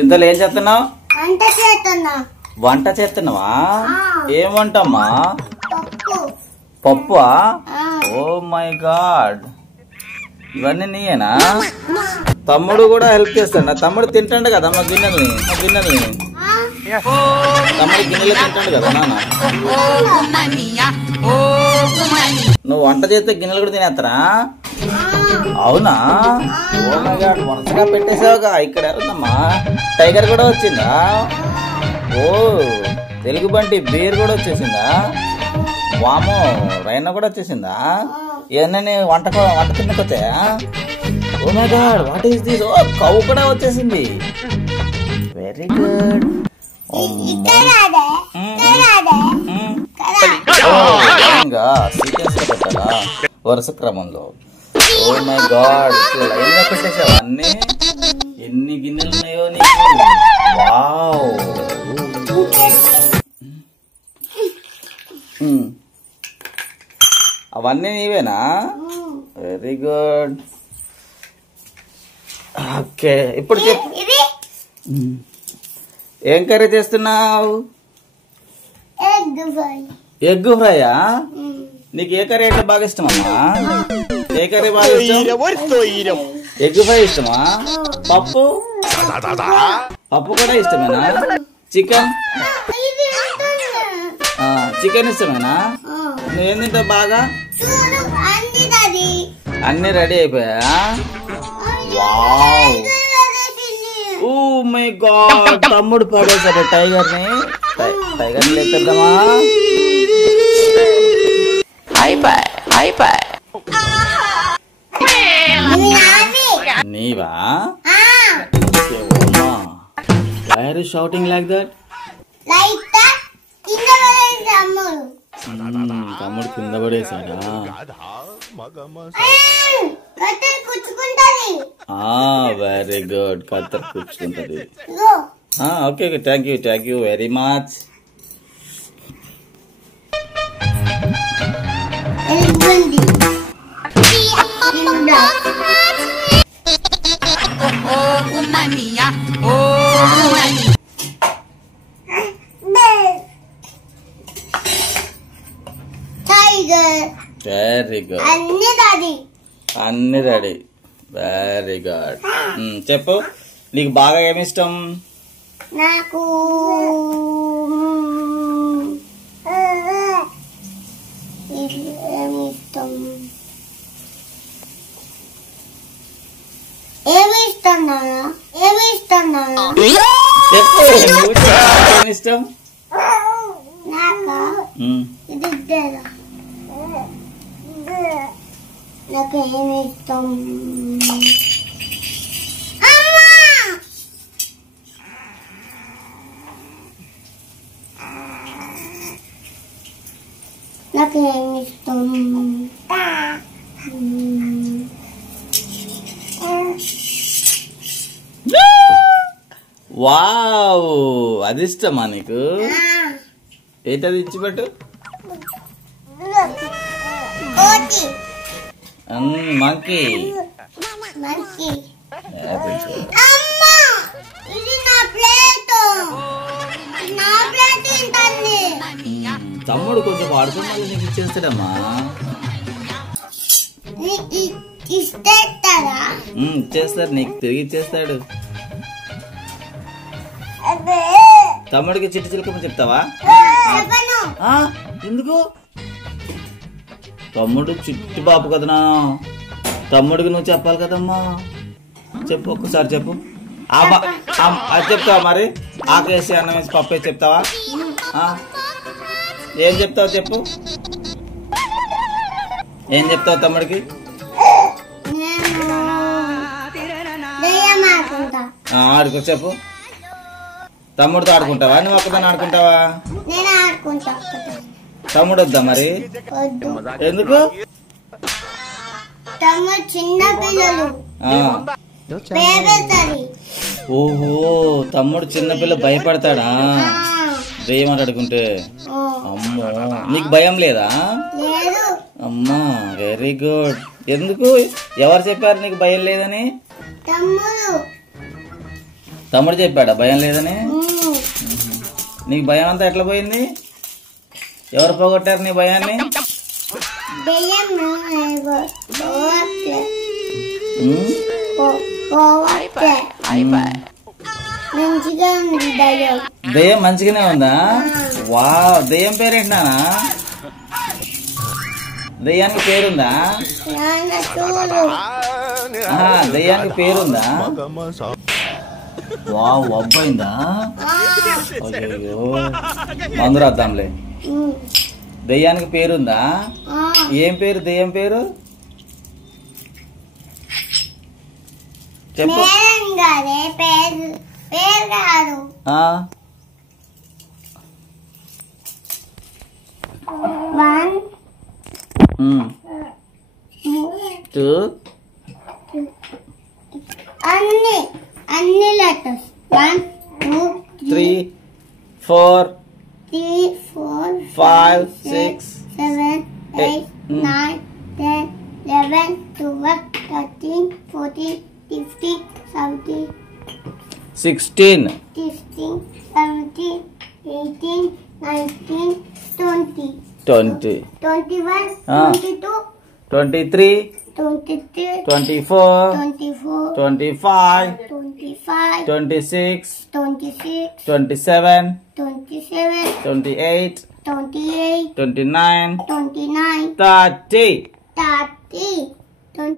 ఇంతలో ఏం చేస్తున్నావు? వంట చేస్తున్నావా? ఏం వంటమ్మా? పప్పు. ఓ మై గాడ్, ఇవన్నీ నీయేనా? తమ్ముడు కూడా హెల్ప్ చేస్తాడు. తమ్ముడు తింటాడు కదా మా గిన్నెల్ని. తమ్ముడు గిన్నెలు తింటాడు కదా నాన్న. నువ్వు వంట చేస్తే గిన్నెలు కూడా తినేస్తారా? అవునా? ఓ మై గాడ్, వరుసగా పెట్టేసావుగా. ఇక్కడ ఎవరుందమ్మా? టైగర్ కూడా వచ్చిందా? ఓ, తెలుగు బంటి బీర్ కూడా వచ్చేసిందా? వామో, రైనా కూడా వచ్చేసిందా? ఇవన్నీ వంట కిందకి వచ్చాయా? Oh my God, what is this? Oh, కవ్వు కూడా వచ్చేసింది. Very good. సీక్వెన్స్ లో పెట్టాలా? వరుస క్రమంలో. ఓ మై గాడ్, లైన్ గా పెట్టేసావు అన్ని. ఎన్ని గిన్నెలు ఉన్నాయో నీకు. వావ్, అవన్నీ నీవేనా? Very good. ఓకే, ఇప్పుడు చెప్పు, ఏం కర్రీ చేస్తున్నావు? ఎగ్ ఫ్రైయా? నీకు ఏ కర్రీ అంటే బాగా ఇష్టమమ్మా? ఏ కర్రీ బాగా ఇష్టం? ఎగ్ ఫ్రై ఇష్టమా? పప్పు కూడా ఇష్టమేనా? చికెన్ ఇష్టమేనా? నువ్వేం తింటావు బాగా? అన్ని రెడీ అయిపోయా? వావ్, ఓ మై గాడ్, తమ్ముడు పడేసాడు టైగర్ని లేపేద్దామా? నీవా? Why are you shouting like that? తమ్ముడు కింద పడేసాడా? వెరీ గుడ్, కత్తెర కూర్చుంటది. Okay, thank you very much. Very good, అన్ని రెడీ. Very good. చెప్పు, నీకు బాగా ఏమిష్టం? నాకు ఏమిష్టం? చెప్పు, ఏమిష్టం? నాకేమిష్టం? నాకేమిష్టం? వావ్, అది ఇష్టమా నీకు? ఏంటది ఇచ్చిపెట్టు. మంకీ. తమ్ముడు కొంచెం ఆడుకున్న నీకు ఇచ్చేస్తాడమ్మా. ఇచ్చేస్తాడు, నీకు తిరిగి ఇచ్చేస్తాడు. తమ్ముడికి చిట్టి చిలకమని చెప్తావా? ఎందుకు? తమ్ముడు చిట్టి బాబు కదనా, తమ్ముడికి నువ్వు చెప్పాలి కదమ్మా. చెప్పు, ఒక్కసారి చెప్పు. అది చెప్తావా మరి? ఆకేసి అన్నం వేసి పప్పు వేసి చెప్తావా? ఏం చెప్తావు చెప్పు. ఏం చెప్తావు తమ్ముడికి? ఆడుకో, చెప్పు. తమ్ముడితో ఆడుకుంటావా? నువ్వు ఒక్కదాన్ని ఆడుకుంటావా? తమ్ముడు వద్దా మరి? ఎందుకు? చిన్న పిల్లలు. ఓహో, తమ్ముడు చిన్నపిల్ల భయపడతాడా? దెయ్యం ఆడుకుంటే? అమ్మో, నీకు భయం లేదా? అమ్మా, వెరీ గుడ్. ఎందుకు? ఎవరు చెప్పారు నీకు భయం లేదని? తమ్ముడు చెప్పాడా భయం లేదని? ఉమ్. నీకు భయం అంతా ఎట్లా పోయింది? ఎవరు పోగొట్టారు నీ భయాన్ని? దెయ్యం పోవట్లే. ఉమ్? పోవట్లే. మంచిగా ఉంది దయ్యం. దెయ్యం మంచిగానే ఉందా? వా, దెయ్యం పేరేంటి నాన్న? దెయ్యానికి పేరుందా? నాన్న చూడు. దెయ్యానికి పేరుందా? వావ్, అబ్బాయిందా? అయ్యో, మందు రాద్దాంలే. ఉమ్. దెయ్యానికి పేరుందా? ఏం పేరు దెయ్యం పేరు చెప్పు. పేరు కాదే, పేరు కాదు. 1 2 అన్ని లెటర్స్. 1 2 3 4 3 4 5 6 7 8 9 10 11 12 13 14 15 17 16 16 17 18 19 20 20 21 Ah. 22 23 23 24 24 25 25 26 26 27 27 28 28 29 29 30 30